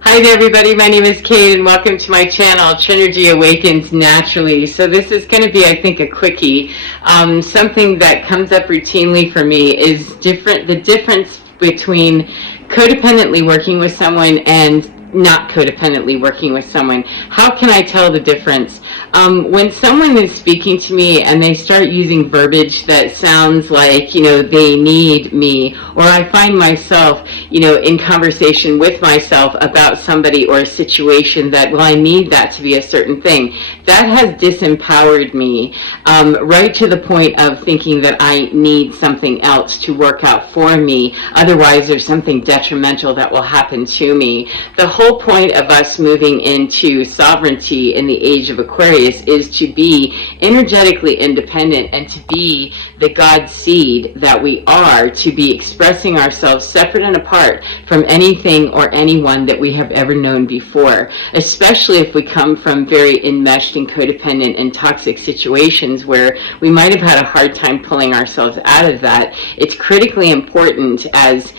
Hi there, everybody. My name is Kate, and welcome to my channel, Trinergy Awakens Naturally. So this is going to be, I think, a quickie. Something that comes up routinely for me is the difference between codependently working with someone and not codependently working with someone. How can I tell the difference? When someone is speaking to me and they start using verbiage that sounds like, they need me, or I find myself, in conversation with myself about somebody or a situation that, well, I need that to be a certain thing, that has disempowered me, right to the point of thinking that I need something else to work out for me. Otherwise, there's something detrimental that will happen to me. The whole point of us moving into sovereignty in the age of Aquarius is to be energetically independent and to be the God seed that we are, to be expressing ourselves separate and apart from anything or anyone that we have ever known before, especially if we come from very enmeshed and codependent and toxic situations where we might have had a hard time pulling ourselves out of that. It's critically important as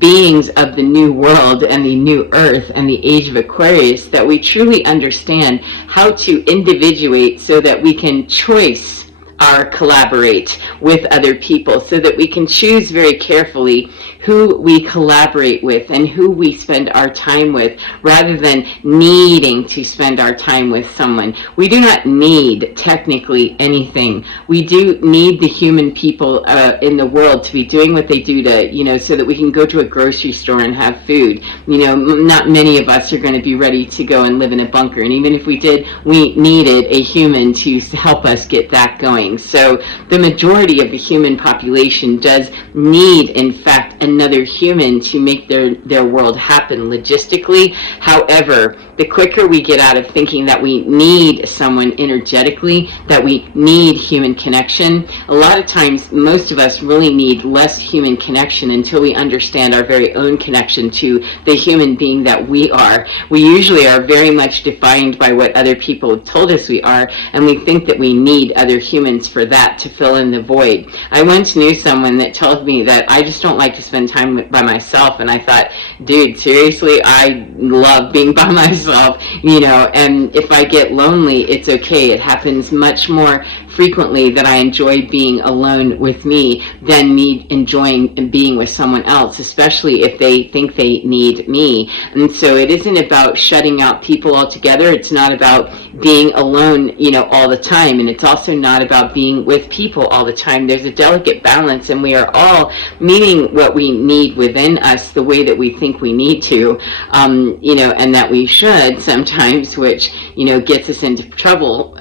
beings of the new world and the new earth and the age of Aquarius that we truly understand how to individuate so that we can choice or collaborate with other people, so that we can choose very carefully who we collaborate with and who we spend our time with, rather than needing to spend our time with someone. We do not need technically anything. We do need the human people in the world to be doing what they do to, so that we can go to a grocery store and have food. Not many of us are going to be ready to go and live in a bunker, and even if we did, we needed a human to help us get that going. So the majority of the human population does need, in fact, another human to make their world happen logistically. However, the quicker we get out of thinking that we need someone energetically, that we need human connection, a lot of times most of us really need less human connection until we understand our very own connection to the human being that we are. We usually are very much defined by what other people have told us we are, and we think that we need other humans for that to fill in the void. I once knew someone that told me that I just don't like to spend time by myself, and I thought, dude, seriously, I love being by myself, and if I get lonely, it's okay. It happens much more frequently that I enjoy being alone with me than me enjoying being with someone else, especially if they think they need me. And so it isn't about shutting out people altogether. It's not about being alone, all the time. And it's also not about being with people all the time. There's a delicate balance, and we are all meeting what we need within us the way that we think we need to, and that we should sometimes, which, gets us into trouble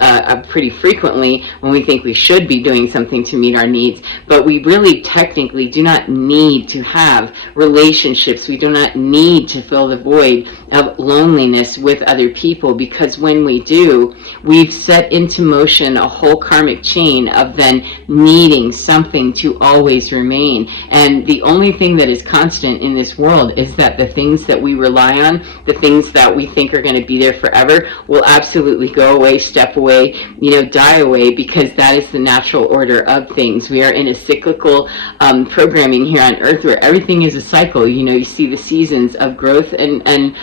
pretty frequently when we think we should be doing something to meet our needs. But we really technically do not need to have relationships. We do not need to fill the void of loneliness with other people, because when we do, we've set into motion a whole karmic chain of then needing something to always remain. And the only thing that is constant in this world is that the things that we rely on, the things that we think are going to be there forever, will absolutely go away, step away, die away, because that is the natural order of things. We are in a cyclical programming here on Earth where everything is a cycle. You see the seasons of growth and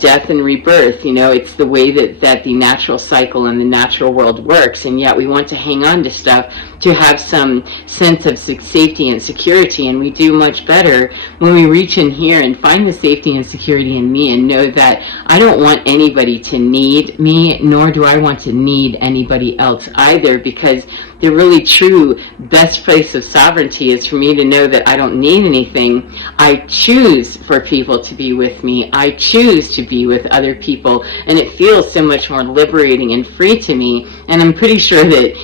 death and rebirth. It's the way that the natural cycle and the natural world works, and yet we want to hang on to stuff to have some sense of safety and security. And we do much better when we reach in here and find the safety and security in me, and know that I don't want anybody to need me, nor do I want to need anybody else either, because the really true best place of sovereignty is for me to know that I don't need anything. I choose for people to be with me. I choose to be with other people, and it feels so much more liberating and free to me. And I'm pretty sure that,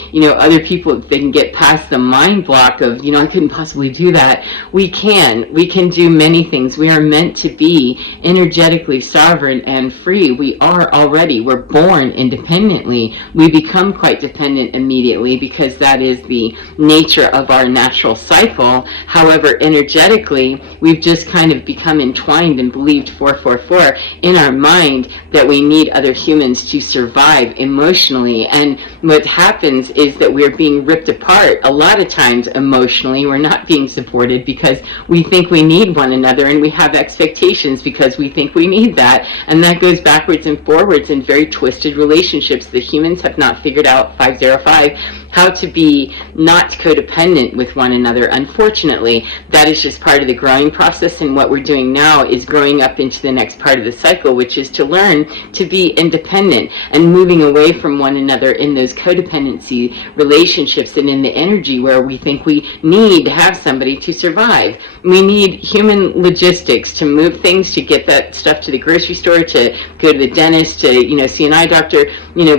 other people, if they can get past the mind block of, I couldn't possibly do that, we can do many things. We are meant to be energetically sovereign and free. We are already. We're born independently. We become quite dependent immediately, because that is the nature of our natural cycle. However, energetically, we've just kind of become entwined and believed 444 in our mind that we need other humans to survive emotionally. And And what happens is that we're being ripped apart a lot of times emotionally. We're not being supported because we think we need one another, and we have expectations because we think we need that. And that goes backwards and forwards in very twisted relationships that humans have not figured out, 505, how to be not codependent with one another. Unfortunately, that is just part of the growing process, and what we're doing now is growing up into the next part of the cycle, which is to learn to be independent and moving away from one another in those codependency relationships and in the energy where we think we need to have somebody to survive. We need human logistics to move things, to get that stuff to the grocery store, to go to the dentist, to see an eye doctor,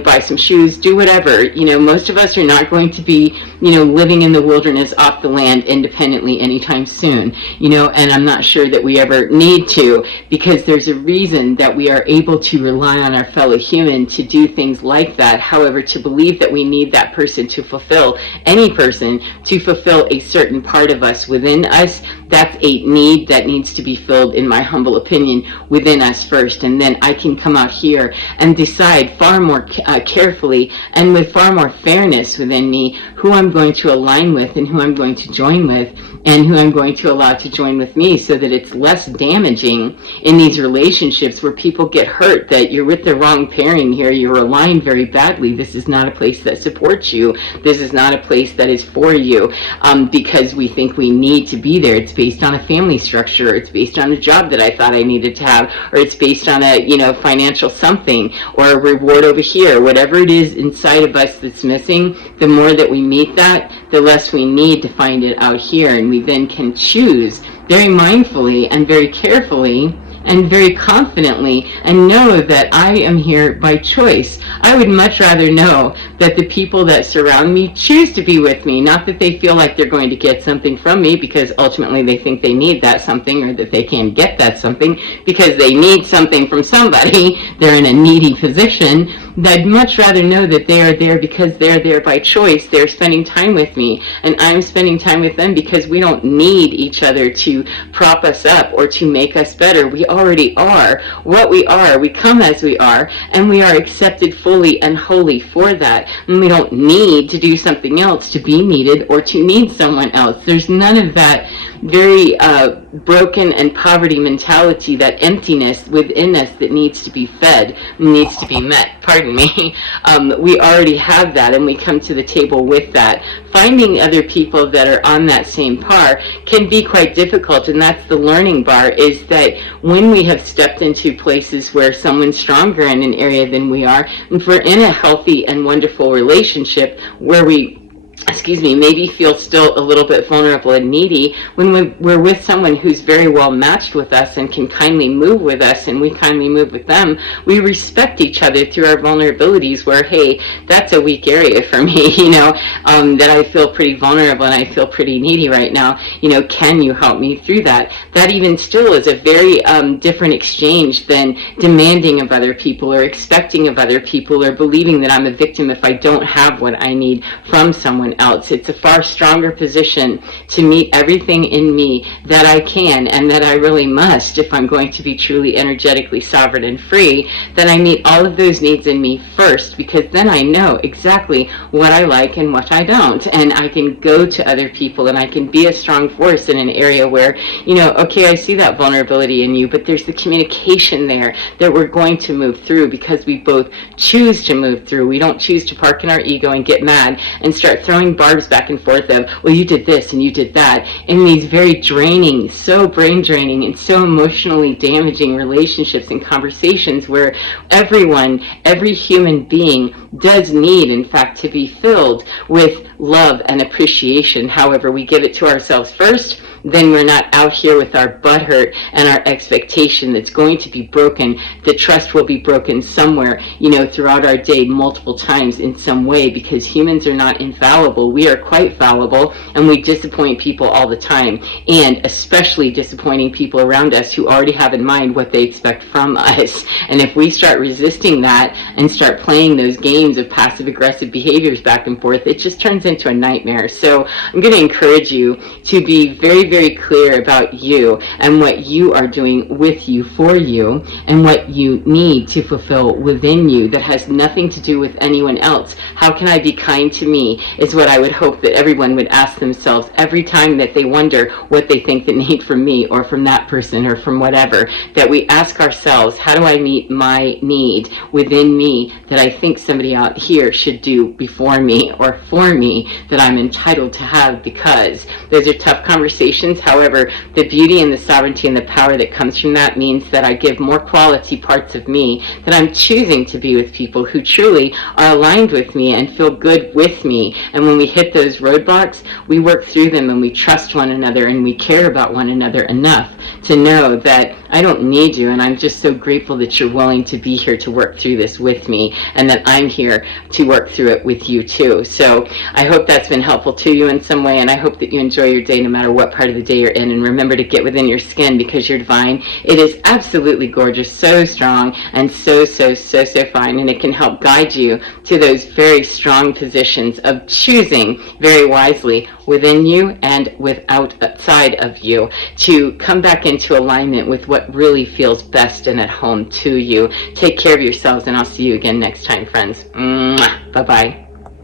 buy some shoes, do whatever. Most of us are not going to be, living in the wilderness off the land independently anytime soon, and I'm not sure that we ever need to, because there's a reason that we are able to rely on our fellow human to do things like that. However, to believe that we need that person to fulfill, any person to fulfill a certain part of us within us, that's a need that needs to be filled, in my humble opinion, within us first. And then I can come out here and decide far more carefully and with far more fairness within me who I'm going to align with and who I'm going to join with and who I'm going to allow to join with me, so that it's less damaging in these relationships where people get hurt, that you're with the wrong pairing here, you're aligned very badly. This is not a place that supports you. This is not a place that is for you, because we think we need to be there. It's based on a family structure, or it's based on a job that I thought I needed to have, or it's based on a financial something, or a reward over here. Whatever it is inside of us that's missing, the more that we meet that, the less we need to find it out here. And we then can choose very mindfully and very carefully and very confidently, and know that I am here by choice. I would much rather know that the people that surround me choose to be with me, not that they feel like they're going to get something from me because ultimately they think they need that something, or that they can't get that something because they need something from somebody. They're in a needy position. I'd much rather know that they are there because they're there by choice. They're spending time with me, and I'm spending time with them, because we don't need each other to prop us up or to make us better. We already are what we are. We come as we are, and we are accepted fully and wholly for that. And we don't need to do something else to be needed or to need someone else. There's none of that very broken and poverty mentality, that emptiness within us that needs to be fed, needs to be met. Pardon me. We already have that, and we come to the table with that. Finding other people that are on that same par can be quite difficult, and that's the learning bar, is that when we have stepped into places where someone's stronger in an area than we are, and if we're in a healthy and wonderful relationship where we maybe feel still a little bit vulnerable and needy, when we're with someone who's very well matched with us and can kindly move with us and we kindly move with them, we respect each other through our vulnerabilities, where, hey, that's a weak area for me, that I feel pretty vulnerable and I feel pretty needy right now, can you help me through that? That even still is a very different exchange than demanding of other people, or expecting of other people, or believing that I'm a victim if I don't have what I need from someone else. It's a far stronger position to meet everything in me that I can and that I really must, if I'm going to be truly energetically sovereign and free, that I meet all of those needs in me first, because then I know exactly what I like and what I don't, and I can go to other people and I can be a strong force in an area where, okay, I see that vulnerability in you, but there's the communication there that we're going to move through, because we both choose to move through. We don't choose to park in our ego and get mad and start throwing barbs back and forth of, well, you did this and you did that, in these very draining, so brain draining and so emotionally damaging relationships and conversations, where every human being does need, in fact, to be filled with love and appreciation. However, we give it to ourselves first, then we're not out here with our butt hurt and our expectation that's going to be broken. The trust will be broken somewhere, throughout our day, multiple times in some way, because humans are not infallible. We are quite fallible, and we disappoint people all the time, and especially disappointing people around us who already have in mind what they expect from us. And if we start resisting that and start playing those games of passive-aggressive behaviors back and forth, it just turns into a nightmare. So I'm going to encourage you to be very, very clear about you and what you are doing with you, for you, and what you need to fulfill within you that has nothing to do with anyone else. How can I be kind to me is what I would hope that everyone would ask themselves every time that they wonder what they think they need from me or from that person or from whatever, that we ask ourselves, how do I meet my need within me that I think somebody out here should do before me or for me that I'm entitled to have, because those are tough conversations. However, the beauty and the sovereignty and the power that comes from that means that I give more quality parts of me, that I'm choosing to be with people who truly are aligned with me and feel good with me. And when we hit those roadblocks, we work through them and we trust one another and we care about one another enough to know that I don't need you, and I'm just so grateful that you're willing to be here to work through this with me, and that I'm here to work through it with you too. So I hope that's been helpful to you in some way, and I hope that you enjoy your day no matter what part of the day you're in. And remember to get within your skin, because you're divine. It is absolutely gorgeous, so strong, and so fine, and it can help guide you to those very strong positions of choosing very wisely within you and outside of you to come back into alignment with what really feels best and at home to you. Take care of yourselves, and I'll see you again next time, friends. Bye-bye.